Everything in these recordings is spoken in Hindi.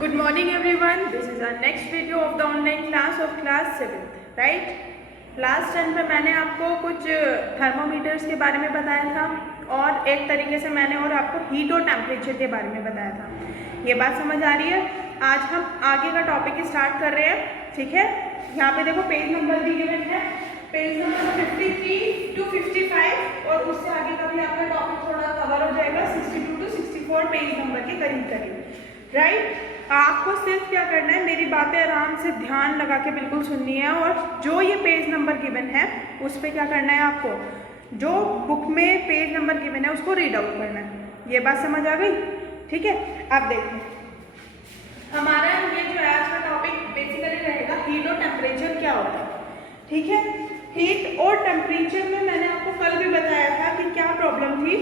Good morning everyone. This is our next video of the online class of class 7th, right? Last time पे मैंने आपको कुछ थर्मोमीटर्स के बारे में बताया था और एक तरीके से मैंने और आपको हीट और टेम्परेचर के बारे में बताया था। ये बात समझ आ रही है? आज हम आगे का टॉपिक स्टार्ट कर रहे हैं, ठीक है? यहाँ पे देखो पेज नंबर भी गिवन है, पेज नंबर 53 to 55 और उससे आगे का भी आपका टॉपिक थोड़ा कवर हो जाएगा 62 to 64 पेज नंबर के करीब, राइट? आपको सिर्फ क्या करना है, मेरी बातें आराम से ध्यान लगा के बिल्कुल सुननी है और जो ये पेज नंबर गिवन है उस पर क्या करना है, आपको जो बुक में पेज नंबर गिवन है उसको रीड आउट करना है। ये बात समझ आ गई? ठीक है। अब देखो हमारा ये जो है आज का टॉपिक बेसिकली रहेगा हीट और टेम्परेचर क्या होता है, ठीक है? हीट और टेम्परेचर में मैंने आपको कल भी बताया था कि क्या प्रॉब्लम थी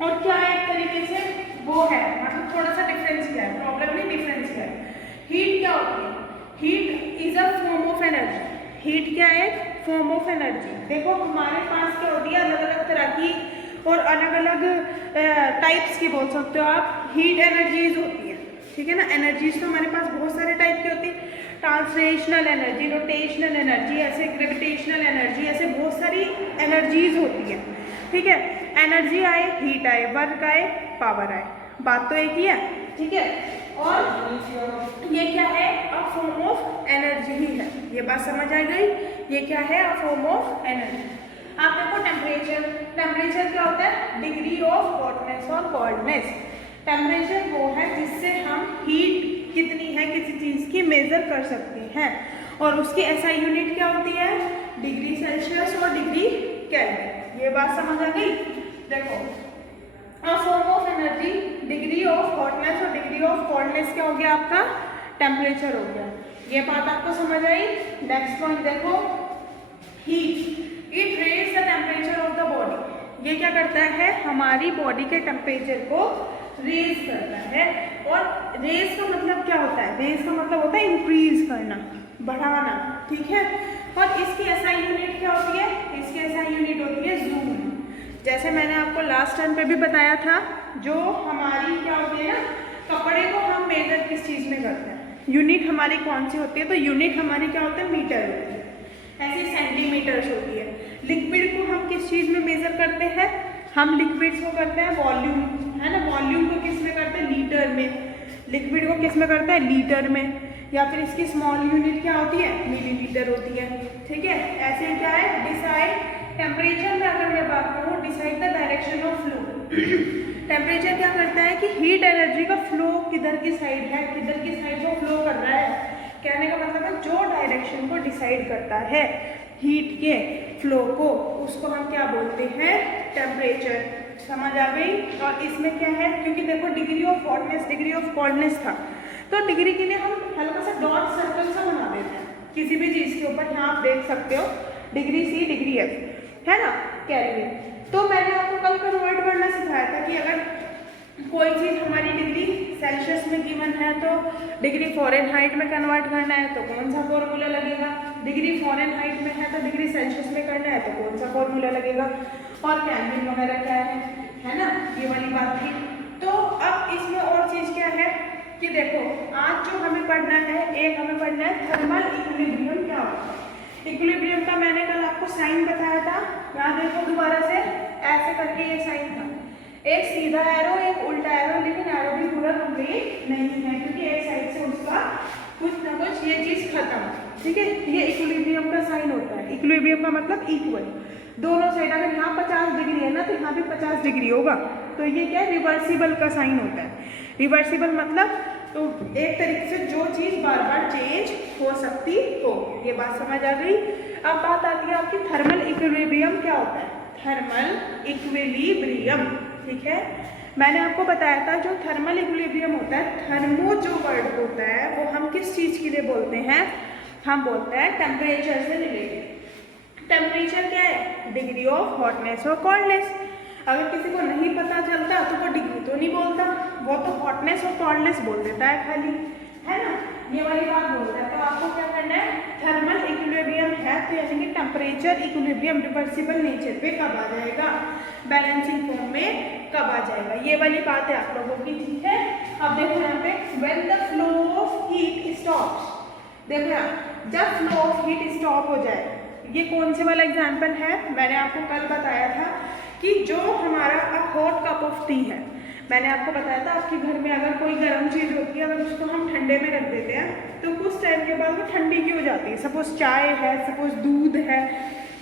और क्या एक तरीके से वो है, मतलब थोड़ा सा डिफरेंस क्या है, प्रॉब्लम नहीं डिफरेंस क्या है। हीट क्या होती है? Heat is a form of energy. Heat क्या है? Form of energy. देखो हमारे पास क्या होती है, अलग अलग तरह की और अलग अलग टाइप्स की बोल सकते हो आप, हीट एनर्जीज होती है, ठीक है ना? एनर्जीज तो हमारे पास बहुत सारे टाइप की होती है, ट्रांसलेशनल एनर्जी, रोटेशनल एनर्जी, ऐसे ग्रेविटेशनल एनर्जी, ऐसे बहुत सारी एनर्जीज होती है, ठीक है? एनर्जी आए, हीट आए, वर्क आए, पावर आए, बात तो एक ही है, ठीक है? और ये क्या है? अ फॉर्म ऑफ एनर्जी ही है। ये बात समझ आ गई? ये क्या है? A form of energy. आप देखो टेम्परेचर, टेम्परेचर क्या होता है? डिग्री ऑफ हॉटनेस और कोल्डनेस। टेम्परेचर वो है जिससे हम हीट कितनी है किसी चीज की मेजर कर सकते हैं और उसकी एसआई यूनिट क्या होती है? डिग्री सेल्सियस और डिग्री केल्विन। ये बात समझ आ गई? देखो form of energy, degree of hotness और डिग्री ऑफ कोल्डनेस क्या हो गया आपका? टेम्परेचर हो गया। ये बात आपको समझ आई? नेक्स्ट पॉइंट देखो, heat it raise the temperature of the body. ये क्या करता है? हमारी बॉडी के टेम्परेचर को रेज करता है। और रेज का मतलब क्या होता है? रेज का मतलब होता है इंक्रीज करना, बढ़ाना, ठीक है? और इसकी एसआई यूनिट क्या होती है? इसकी एसआई यूनिट होती है जूल। जैसे मैंने आपको लास्ट टाइम पे भी बताया था, जो हमारी क्या होती है ना, कपड़े को हम मेजर किस चीज में करते हैं, यूनिट हमारी कौन सी होती है? तो यूनिट हमारी क्या होती है? मीटर होती है, ऐसी सेंटीमीटर्स होती है। लिक्विड को हम किस चीज में मेजर करते हैं? हम लिक्विड्स को करते हैं वॉल्यूम, है ना? वॉल्यूम को किस में करते हैं? लीटर में। लिक्विड को किस में करते हैं? लीटर में। या फिर इसकी स्मॉल यूनिट क्या होती है? मिलीलीटर होती है, ठीक है? ऐसे क्या है? डिसाइड टेम्परेचर में अगर मैं बात करूँ, decide the direction of flow. Temperature क्या करता है कि हीट एनर्जी का फ्लो किधर की साइड है, किधर की साइड को फ्लो कर रहा है। कहने का मतलब है जो डायरेक्शन को डिसाइड करता है हीट के फ्लो को, उसको हम क्या बोलते हैं? टेम्परेचर। समझ आ गई? और इसमें क्या है, क्योंकि देखो degree of hotness, degree of coldness था, तो डिग्री के लिए हम हल्का सा डॉट सर्कल सा बना देते हैं किसी भी चीज के ऊपर। यहाँ आप देख सकते हो डिग्री सी, डिग्री एफ, है ना? केल्विन। तो मैंने आपको कल कन्वर्ट करना सिखाया था कि अगर कोई चीज हमारी डिग्री सेल्सियस में गिवन है तो डिग्री फॉरेनहाइट में कन्वर्ट करना है तो कौन सा फॉर्मूला लगेगा, डिग्री फॉरेनहाइट में है तो डिग्री सेल्सियस में करना है तो कौन सा फॉर्मूला लगेगा, और केल्विन वगैरह क्या है ना? ये वाली बात थी। तो अब इसमें और चीज क्या है कि देखो आज जो हमें पढ़ना है, एक हमें पढ़ना है थर्मल इक्विलिब्रियम क्या होता है। इक्विलिब्रियम का मैंने कल आपको साइन बताया था, यहाँ देखो दोबारा से ऐसे करके ये साइन था, एक सीधा एरो एक उल्टा एरो, लेकिन एरो भी पूरा कंप्लीट नहीं है क्योंकि एक साइड से उसका कुछ ना कुछ ये चीज खत्म, ठीक है? ये इक्विलिब्रियम का साइन होता है। इक्विलिब्रियम का मतलब इक्वल, दोनों साइड। अगर यहाँ 50 डिग्री है ना तो यहाँ भी 50 डिग्री होगा, तो ये क्या है? रिवर्सिबल का साइन होता है। रिवर्सिबल मतलब तो एक तरीके से जो चीज बार बार चेंज हो सकती हो। ये बात समझ आ गई? अब बात आती है आपकी थर्मल इक्विलिब्रियम क्या होता है? थर्मल इक्विलिब्रियम, ठीक है? मैंने आपको बताया था जो थर्मल इक्विलिब्रियम होता है, थर्मो जो वर्ड होता है वो हम किस चीज के लिए बोलते हैं? हम बोलते हैं टेम्परेचर से रिलेटेड। टेम्परेचर क्या है? डिग्री ऑफ हॉटनेस और कोल्डनेस। अगर किसी को नहीं पता चलता तो वो डिग्री तो नहीं बोलता, वो तो हॉटनेस और कोल्डनेस बोल देता है खाली, है ना? ये वाली बात बोलता है। तो आपको क्या करना है? थर्मल इक्विलिब्रियम है तो यानी कि टेम्परेचर इक्विलिब्रियम रिवर्सिबल नेचर पे कब आ जाएगा? बैलेंसिंग फॉर्म में कब आ जाएगा? ये वाली बात है आप लोगों की, ठीक है? अब देखो यहाँ पे व्हेन द फ्लो स्टॉप्स, देखो यार, जब फ्लो ऑफ हीट स्टॉप हो जाए, ये कौन से वाला एग्जाम्पल है, मैंने आपको कल बताया था कि जो हमारा हॉट कप ऑफ टी है, मैंने आपको बताया था आपके घर में अगर कोई गर्म चीज़ होती है, अगर उसको हम ठंडे में रख देते हैं तो कुछ टाइम के बाद वो ठंडी की हो जाती है। सपोज चाय है, सपोज दूध है,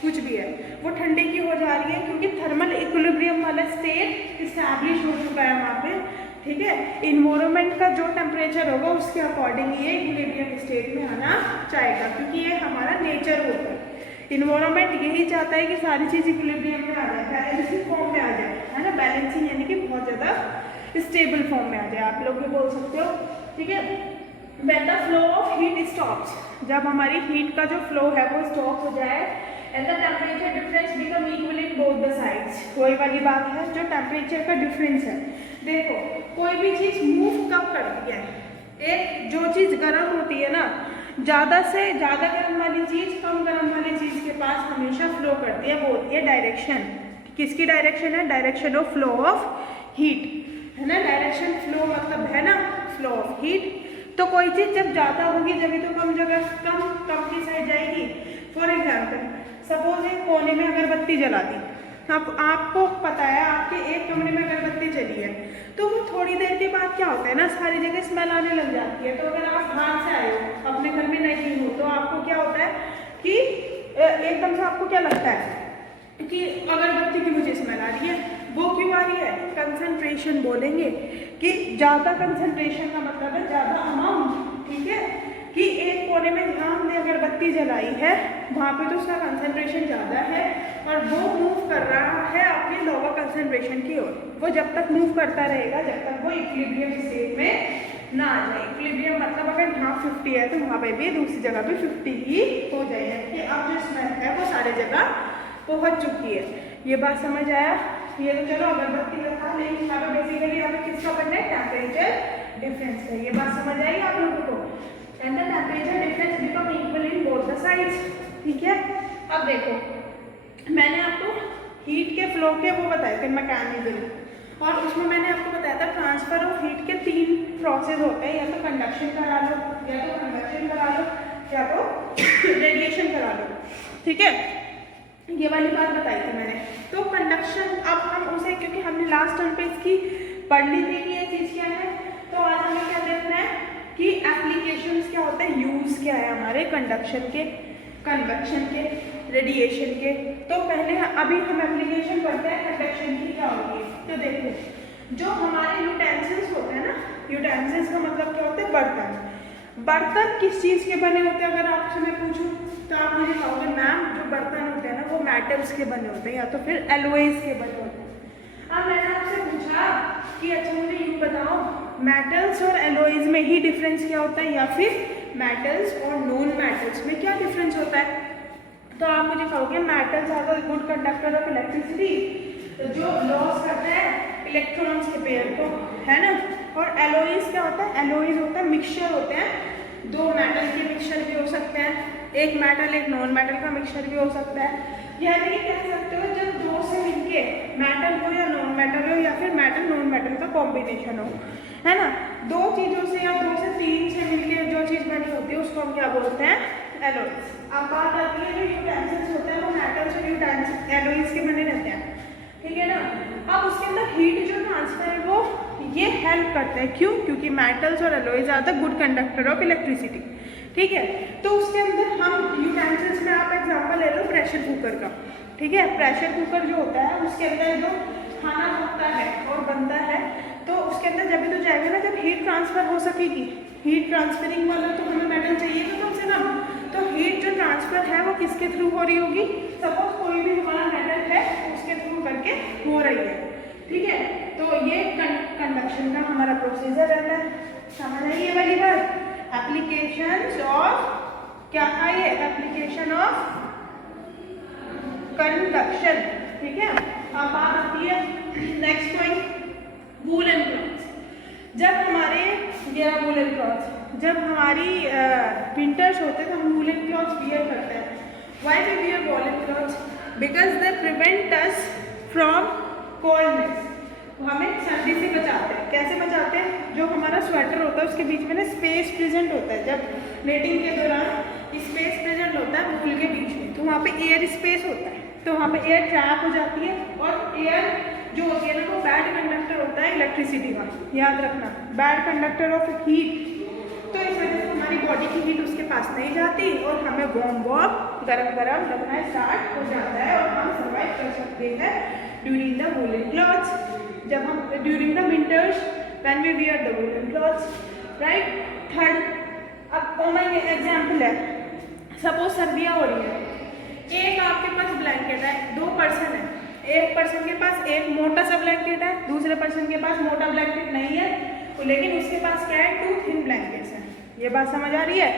कुछ भी है, वो ठंडे की हो जा रही है क्योंकि थर्मल इक्विलिब्रियम वाला स्टेट इस्टेब्लिश हो चुका है वहाँ पे, ठीक है। इन्वायरमेंट का जो टेम्परेचर होगा उसके अकॉर्डिंग ये इक्विलिब्रियम स्टेट में आना चाहेगा, क्योंकि ये हमारा नेचर होता है। इन्वायरमेंट यही चाहता है कि सारी चीज़ इक्विलिब्रियम में आ जाए, बैलेंसिंग फॉर्म में आ जाए, है ना, बैलेंसिंग यानी कि बहुत ज़्यादा स्टेबल फॉर्म में आ जाए, आप लोग भी बोल सकते हो, ठीक है। When the flow of heat stops, जब हमारी हीट का जो फ्लो है वो स्टॉप हो जाए, and the temperature difference become equal in both the sides, वही वाली बात है जो टेम्परेचर का डिफरेंस है। देखो कोई भी चीज़ मूव कब करती है, एक जो चीज़ गर्म होती है ना, ज़्यादा से ज़्यादा गर्म वाली चीज़ कम गर्म वाली चीज़ के पास हमेशा फ्लो करती है, वो होती है डायरेक्शन। किसकी डायरेक्शन है? Direction of flow of heat, है ना। डायरेक्शन फ्लो मतलब है ना फ्लो ऑफ हीट। तो कोई चीज़ जब ज़्यादा होगी जब तो कम जगह कम की साइड जाएगी। फॉर एग्जाम्पल सपोज एक कोने में अगरबत्ती जला दी, अब आपको पता है आपके एक कमरे में अगरबत्ती जली है, तो वो थोड़ी देर के बाद क्या होता है ना, सारी जगह स्मेल आने लग जाती है। तो अगर आप बाहर से आए हो, अपने घर में नहीं हो, तो आपको क्या होता है कि एकदम से आपको क्या लगता है कि अगरबत्ती की मुझे स्मेल आ रही है। वो क्यों आ रही है? कंसंट्रेशन बोलेंगे कि ज़्यादा कंसंट्रेशन का मतलब है ज़्यादा अमाउंट, ठीक है। कि एक कोने में जहाँ हमने अगरबत्ती जलाई है वहाँ पे तो उसका कंसंट्रेशन ज़्यादा है और वो मूव कर रहा है अपने लोअर कंसंट्रेशन की ओर। वो जब तक मूव करता रहेगा जब तक वो इक्विलिब्रियम स्टेट में ना आ जाए। इक्विलिब्रियम मतलब अगर यहाँ 50 है तो वहाँ पे भी दूसरी जगह भी 50 ही हो जाए, कि अब जो स्मेल है वो सारी जगह पहुँच चुकी है। ये बात समझ आया? ये तो चलो अगरबत्ती का था, लेकिन यहाँ पे बेसिकली हमें किसका बनना है? टेम्परेचर डिफरेंस है। ये बात समझ आई आप लोगों को? And the temperature difference become equal in both the sides, ठीक है। अब देखो मैंने आपको हीट के फ्लो के वो बताए थे मैकेनिज्म, और उसमें मैंने आपको बताया था ट्रांसफर ऑफ हीट के 3 प्रोसेस होते हैं, या तो कंडक्शन करा लो, या तो कन्वेक्शन करा लो, या तो रेडिएशन करा लो, ठीक है। ये वाली बात बताई थी मैंने। तो कंडक्शन, अब हम उसे, क्योंकि हमने लास्ट टर्म पे इसकी पढ़ ली थी कि ये चीज़ क्या है, तो आज हमें क्या देखना है कि एप्लीकेशंस क्या होते हैं, यूज़ क्या है हमारे कंडक्शन के, कन्वेक्शन के, रेडिएशन के। तो पहले अभी हम एप्लीकेशन पढ़ते हैं कंडक्शन की क्या होती है। तो देखो जो हमारे यूटेंसिल्स होते हैं ना, यूटेंसिल्स का मतलब क्या होता है? बर्तन। बर्तन किस चीज़ के बने होते हैं? अगर आपसे मैं पूछूं तो आप मुझे कहोगे मैम जो बर्तन होते हैं ना वो मेटल्स के बने होते हैं या तो फिर एलॉयज के बने होते हैं। अब मैंने आपसे पूछा कि अच्छा मुझे यूँ बताओ मेटल्स और एलॉयज में ही डिफरेंस क्या होता है, या फिर मेटल्स और नॉन मेटल्स में क्या डिफरेंस होता है? तो आप मुझे कहोगे metals are the good conductor of electricity, जो लॉस करता है इलेक्ट्रॉन्स के पेयर को, है ना। और एलॉयज क्या होता है? एलॉयज होता है मिक्सचर होते हैं, 2 मेटल के मिक्सचर भी हो सकते हैं, एक मेटल एक नॉन मेटल का मिक्सचर भी हो सकता है। यानी कह सकते हो जब 2 से मिलके मेटल हो या नॉन मेटल हो या फिर मेटल नॉन मेटल का कॉम्बिनेशन हो, है ना। 2 चीज़ों से या 2 से 3 से मिलके जो चीज़ बनी होती है उसको हम क्या बोलते हैं? एलॉयज। अब बात आती है जो यूटेंसिल्स होते हैं वो मेटल्स और एलॉयज के बने रहते हैं, ठीक है ना। अब उसके अंदर हीट जो ट्रांसफर है वो ये हेल्प करता है, क्यों? क्योंकि मेटल्स और alloys are the good conductor of electricity, ठीक है। तो उसके अंदर हम यूटेंसिल्स में आप एग्जांपल ले लो प्रेशर कुकर का, ठीक है। प्रेशर कुकर जो होता है उसके अंदर जो खाना पकता है और बनता है, तो उसके अंदर जब भी तो जाएगा ना जब हीट ट्रांसफर हो सकेगी। हीट ट्रांसफरिंग वाला तो हमें मेटल चाहिए था कम से कम, तो हीट जो ट्रांसफर है वो किसके थ्रू हो रही होगी? सपोज कोई भी हमारा मेटल है उसके थ्रू करके हो रही है, ठीक है। तो ये कंडक्शन का हमारा प्रोसीजर रहता है, समझ आई ये वाली बात? एप्लीकेशंस ऑफ क्या था ये? एप्लीकेशन ऑफ कंडक्शन, ठीक है। अब बात आती है नेक्स्ट पॉइंट, वूलन क्लॉथ्स। जब हमारे वूलन क्लॉथ्स जब हमारी विंटर्स होते हैं तो हम वूलन क्लॉथ्स वियर करते हैं। Why we wear woollen clothes? Because they prevent us from coldness, हमें सर्दी से बचाते हैं। कैसे बचाते हैं? जो हमारा स्वेटर होता है उसके बीच में ना स्पेस प्रेजेंट होता है, जब रेटिंग के दौरान स्पेस प्रेजेंट होता है वूल के बीच में, तो वहाँ पे एयर स्पेस होता है, तो वहाँ पे एयर ट्रैप हो जाती है। और एयर जो होती है ना वो बैड कंडक्टर होता है इलेक्ट्रिसिटी का, याद रखना, बैड कंडक्टर ऑफ हीट। तो इस वजह से हमारी बॉडी की हीट उसके पास नहीं जाती और हमें वार्म गरम गरम लगना स्टार्ट हो जाता है और हम सर्वाइव कर सकते हैं ड्यूरिंग द वूलन क्लॉथ्स, जब हम during the winters when we wear the woollen clothes, right. Third, अब कॉमन एग्जाम्पल है, सपोज सर्दियाँ हो रही है, एक आपके पास ब्लैंकेट है, 2 पर्सन है, एक पर्सन के पास एक मोटा सा ब्लैंकेट है, दूसरे पर्सन के पास मोटा ब्लैंकेट नहीं है, तो लेकिन उसके पास क्या है, 2 थिन ब्लैंकेट्स हैं। ये बात समझ आ रही है।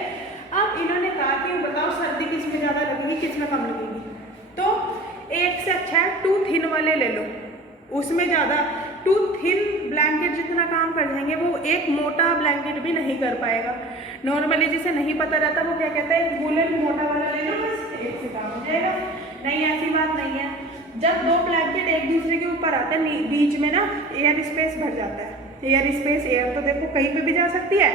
अब इन्होंने कहा कि बताओ सर्दी किस में ज़्यादा लगेगी, किस में कम लगेगी, तो एक से अच्छा है 2 थिन वाले ले लो, उसमें ज़्यादा 2 थिन ब्लैंकेट जितना काम कर जाएंगे वो एक मोटा ब्लैंकेट भी नहीं कर पाएगा। नॉर्मली जिसे नहीं पता रहता वो क्या कहता है, वूलन मोटा वाला ले लो बस एक से काम हो जाएगा। नहीं, ऐसी बात नहीं है। जब 2 ब्लैंकेट एक दूसरे के ऊपर आते हैं बीच में ना एयर स्पेस भर जाता है। एयर स्पेस, एयर तो देखो कहीं पे भी जा सकती है।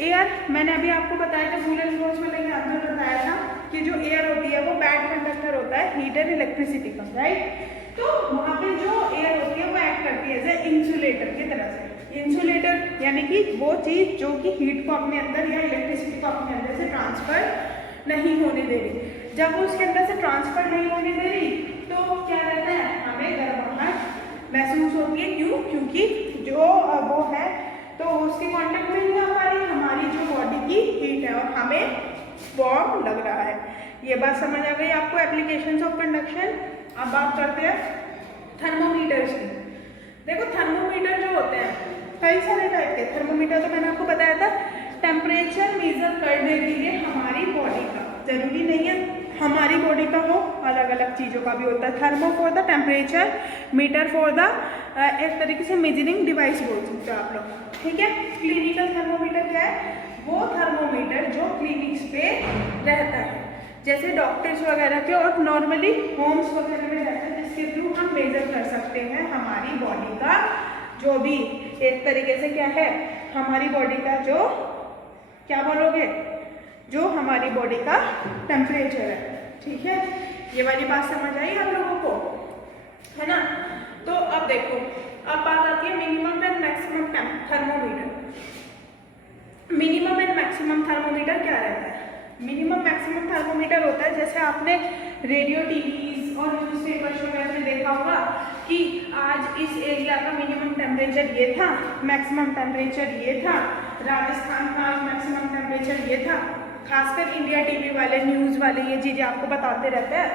एयर मैंने अभी आपको बताया था वूलन क्लॉथ्स में, लेकिन आपने बताया था कि जो एयर होती है वो बैड कंडक्टर होता है हीट एंड इलेक्ट्रिसिटी का, राइट। तो वहाँ पे जो एयर होती है वो एक्ट करती है एज ए इंसुलेटर की तरह से। इंसुलेटर यानी कि वो चीज़ जो कि हीट को अपने अंदर या इलेक्ट्रिसिटी को अपने अंदर से ट्रांसफर नहीं होने दे रही। जब वो उसके अंदर से ट्रांसफर नहीं होने दे रही तो क्या रहता है, हमें गर्माहट महसूस होती है। क्यों? क्योंकि जो वो है तो उसके कांटेक्ट में नहीं आ पा रही हमारी जो बॉडी की हीट है और हमें वार्म लग रहा है। ये बात समझ आ गई आपको एप्लीकेशंस ऑफ कंडक्शन। अब बात करते हैं थर्मोमीटर्स की। देखो थर्मोमीटर जो होते हैं कई सारे टाइप के थर्मोमीटर, तो मैंने आपको बताया था टेम्परेचर मेजर करने के लिए हमारी बॉडी का, जरूरी नहीं है हमारी बॉडी का हो, अलग अलग चीज़ों का भी होता है। Thermo for the temperature, meter for the एक तरीके से मेजरिंग डिवाइस बोल सकते हो आप लोग, ठीक है। क्लिनिकल थर्मोमीटर क्या है, वो थर्मोमीटर जो क्लिनिक्स पे रहता है, जैसे डॉक्टर्स वगैरह के और नॉर्मली होम्स वगैरह में रहता है, जिसके थ्रू हम मेजर कर सकते हैं हमारी बॉडी का जो भी एक तरीके से क्या है, हमारी बॉडी का जो क्या बोलोगे, जो हमारी बॉडी का टेम्परेचर है, ठीक है। ये वाली बात समझ आई आप लोगों को, है ना। तो अब देखो, अब बात आती है minimum and maximum thermometer. Minimum and maximum thermometer क्या रहता है? मिनिमम मैक्सिमम थर्मोमीटर होता है, जैसे आपने रेडियो, टीवीज और न्यूज़पेपर्स वगैरह में देखा होगा कि आज इस एरिया का मिनिमम टेम्परेचर ये था, मैक्सिमम टेम्परेचर ये था, राजस्थान का मैक्सिमम टेम्परेचर ये था। खासकर इंडिया टीवी वाले, न्यूज़ वाले ये चीज़ें आपको बताते रहते हैं,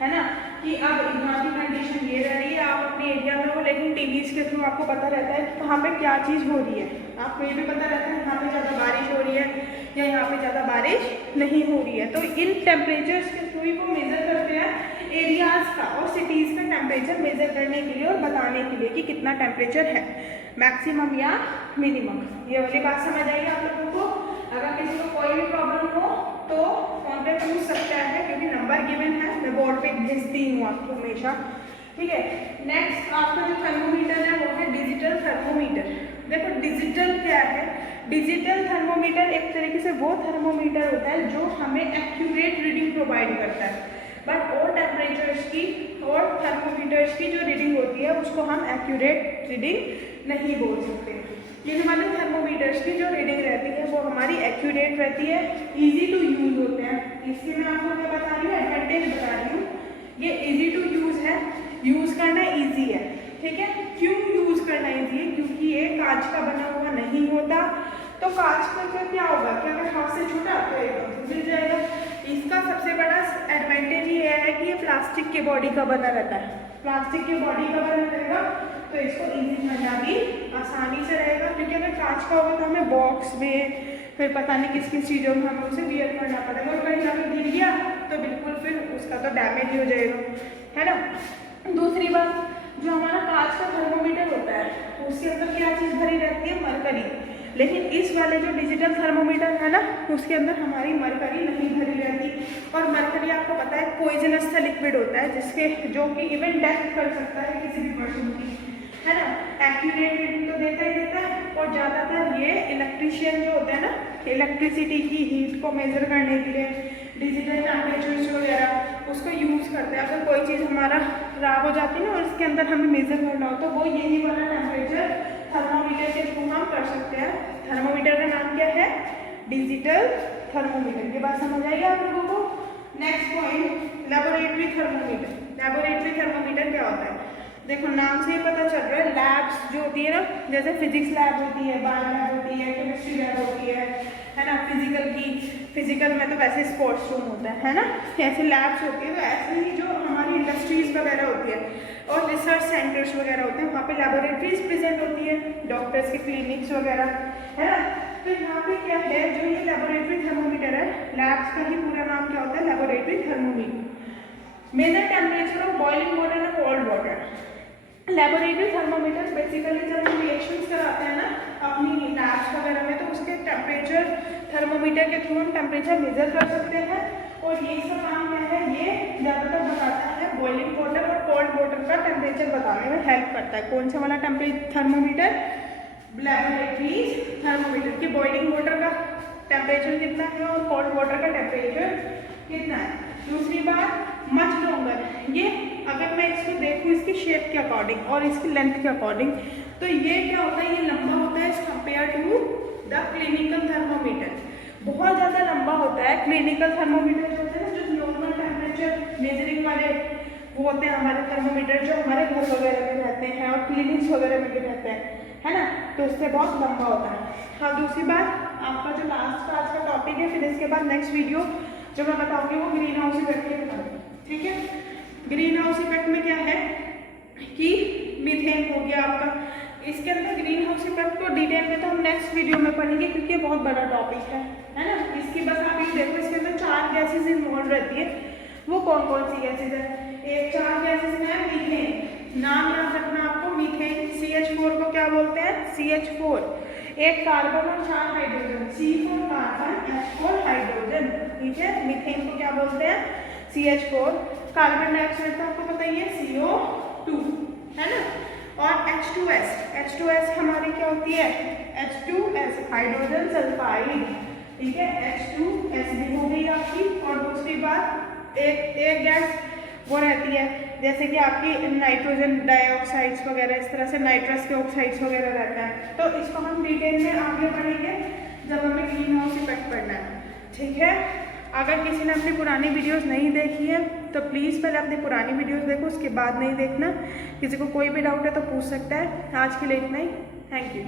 है ना, कि अब यहाँ की कंडीशन ये रह रही है, आप अपने एरिया में हो, लेकिन टीवीज़ के थ्रू आपको पता रहता है कि कहाँ पे क्या चीज़ हो रही है। आपको ये भी पता रहता है यहाँ पे ज़्यादा बारिश हो रही है या यहाँ पे ज़्यादा बारिश नहीं हो रही है। तो इन टेम्परेचर्स के थ्रू ही वो मेज़र करते हैं एरियाज़ का और सिटीज़ का टेम्परेचर मेज़र करने के लिए और बताने के लिए कि कितना टेम्परेचर है, मैक्सिमम या मिनिमम। ये वाली बात समझ आइए आप लोगों को। अगर किसी को कोई भी प्रॉब्लम हो तो फोन पे पूछ सकता है, क्योंकि नंबर गिवन है, मैं बोर्ड पे भेजती हूँ आपको हमेशा, ठीक है। नेक्स्ट आपका जो थर्मोमीटर है वो है डिजिटल थर्मोमीटर। देखो डिजिटल क्या है, डिजिटल थर्मोमीटर एक तरीके से वो थर्मोमीटर होता है जो हमें एक्यूरेट रीडिंग प्रोवाइड करता है, बट और टेम्परेचर्स की और थर्मोमीटर्स की जो रीडिंग होती है उसको हम एक्यूरेट रीडिंग नहीं बोल सकते। ये हमारे थर्मोमीटर्स की जो रीडिंग रहती है वो हमारी एक्यूरेट रहती है, इजी टू यूज होते हैं। इसके मैं आपको क्या बता रही हूँ, एडवांटेज बता रही हूँ। ये इजी टू यूज है, यूज करना इजी है, ठीक है। क्यों यूज करना इजी है? क्योंकि ये कांच का बना हुआ नहीं होता, तो कांच का क्या होगा कि अगर हाथ से छूटा तो एकदम मिल जाएगा। इसका सबसे बड़ा एडवांटेज ये है कि ये प्लास्टिक के बॉडी का बना रहता है, प्लास्टिक के बॉडी का बना रहेगा तो इसको इजी करना भी आसानी से रहेगा। क्योंकि अगर कांच का होगा तो हमें बॉक्स में फिर पता नहीं किस किस चीज़ों में हमें उसे वियर करना पड़ेगा, और कहीं ना कहीं गिर गया तो बिल्कुल फिर उसका तो डैमेज ही हो जाएगा, है ना। दूसरी बात, जो हमारा कांच का थर्मोमीटर होता है उसके अंदर क्या चीज़ भरी रहती है, मरकरी। लेकिन इस वाले जो डिजिटल थर्मोमीटर है ना उसके अंदर हमारी मरकरी नहीं भरी रहती, और मरकरी आपको पता है पॉइजनस सा लिक्विड होता है जिसके जो कि इवन डेथ कर सकता है किसी भी पर्सन की, है ना। एक्यूरेट रीडिंग तो देता ही देता है, और ज़्यादातर ये इलेक्ट्रीशियन जो होते हैं ना, इलेक्ट्रिसिटी की हीट को मेजर करने के लिए डिजिटल टेम्परेचर्स वगैरह उसको यूज़ करते हैं। अगर कोई चीज़ हमारा खराब हो जाती है ना और इसके अंदर हमें मेजर करना हो तो वो यही वाला टेम्परेचर थर्मोमीटर के थ्रू हम कर सकते हैं। थर्मोमीटर का नाम क्या है? Digital thermometer. ये बात समझ आई आप लोगों को? Next point, laboratory thermometer. Laboratory thermometer क्या होता है? देखो नाम से ही पता चल रहा है, लैब्स जो होती है ना, जैसे फिजिक्स लैब होती है, बायो लैब होती है, केमिस्ट्री लैब होती है ना, फिजिकल में तो वैसे स्पोर्ट्स रूम होता है ना, ऐसे लैब्स होती है। तो ऐसे ही जो हमारी इंडस्ट्रीज वगैरह होती है और रिसर्च सेंटर्स वगैरह होते हैं, वहाँ पे लेबोरेटरीज प्रेजेंट होती है, डॉक्टर्स के क्लिनिक्स वगैरह, है ना। तो यहाँ पे क्या है, जो ये लेबोरेटरी थर्मोमीटर है, लैब्स का ही पूरा नाम क्या होता है? Laboratory thermometer. Measure temperature of boiling water and cold water. Laboratory thermometer basically जब हम रिएक्शंस कराते हैं ना अपनी लैब्स वगैरह में, तो उसके टेम्परेचर थर्मोमीटर के थ्रू हम टेम्परेचर मेजर कर सकते हैं। और ये इसका काम क्या है? ये ज़्यादातर बताता है बॉइलिंग वाटर और कोल्ड वाटर का टेम्परेचर बताने में हेल्प करता है। कौन सा वाला थर्मोमीटर? Laboratory thermometer. कि बॉइलिंग वाटर का टेम्परेचर कितना है और कोल्ड वाटर का टेम्परेचर कितना है। दूसरी बात, मच लॉन्गर। ये अगर मैं इसको देखूँ इसकी शेप के अकॉर्डिंग और इसकी लेंथ के अकॉर्डिंग, तो ये क्या होता है? ये लंबा होता है as compare to the clinical thermometer. बहुत ज़्यादा लंबा होता है। क्लिनिकल थर्मोमीटर जो होते हैं ना, जो नॉर्मल टेम्परेचर मेजरिंग वाले वो होते हैं हमारे थर्मोमीटर, जो हमारे घर वगैरह में रहते हैं और क्लिनिक्स वगैरह में भी रहते हैं, है ना, तो उससे बहुत लंबा होता है। हाँ, दूसरी बात, आपका जो लास्ट का आज का टॉपिक है, फिर इसके बाद नेक्स्ट वीडियो जो मैं बताऊँगी वो ग्रीन हाउस इफेक्ट के बताऊँगी, ठीक है। ग्रीन हाउस इफेक्ट में क्या है कि मीथेन हो गया आपका। इसके अंदर ग्रीन हाउस इफेक्ट को डिटेल में तो हम नेक्स्ट वीडियो में पढ़ेंगे क्योंकि ये बहुत बड़ा टॉपिक है ना। इसकी बस आप ये देखो, इसके अंदर 4 गैसेज इन्वॉल्व रहती है। वो कौन कौन सी गैसेज है? एक 4 गैसेज है मीथेन, नाम याद रखना आपको, मीथेन। CH4 को क्या बोलते हैं? CH4। एक कार्बन और 4 hydrogen, C4 carbon, H4 hydrogen, ठीक है। मीथेन को क्या बोलते हैं? CH4। कार्बन डाइऑक्साइड तो आपको पता ही है, CO2, है ना। और H2S हमारी क्या होती है? H2S हाइड्रोजन सल्फाइड, ठीक है। H2S भी हो गई आपकी। और दूसरी बात, एक गैस वो रहती है जैसे कि आपकी नाइट्रोजन डाइऑक्साइड्स वगैरह, इस तरह से नाइट्रस के ऑक्साइड्स वगैरह रहता है। तो इसको हम डिटेल में आगे पढ़ेंगे जब हमें ग्रीन हाउस इफेक्ट पढ़ना है, ठीक है। अगर किसी ने अपनी पुरानी वीडियोस नहीं देखी है तो प्लीज़ पहले अपनी पुरानी वीडियोस देखो, उसके बाद नहीं देखना। किसी को कोई भी डाउट है तो पूछ सकता है। आज के लिए इतना ही, थैंक यू।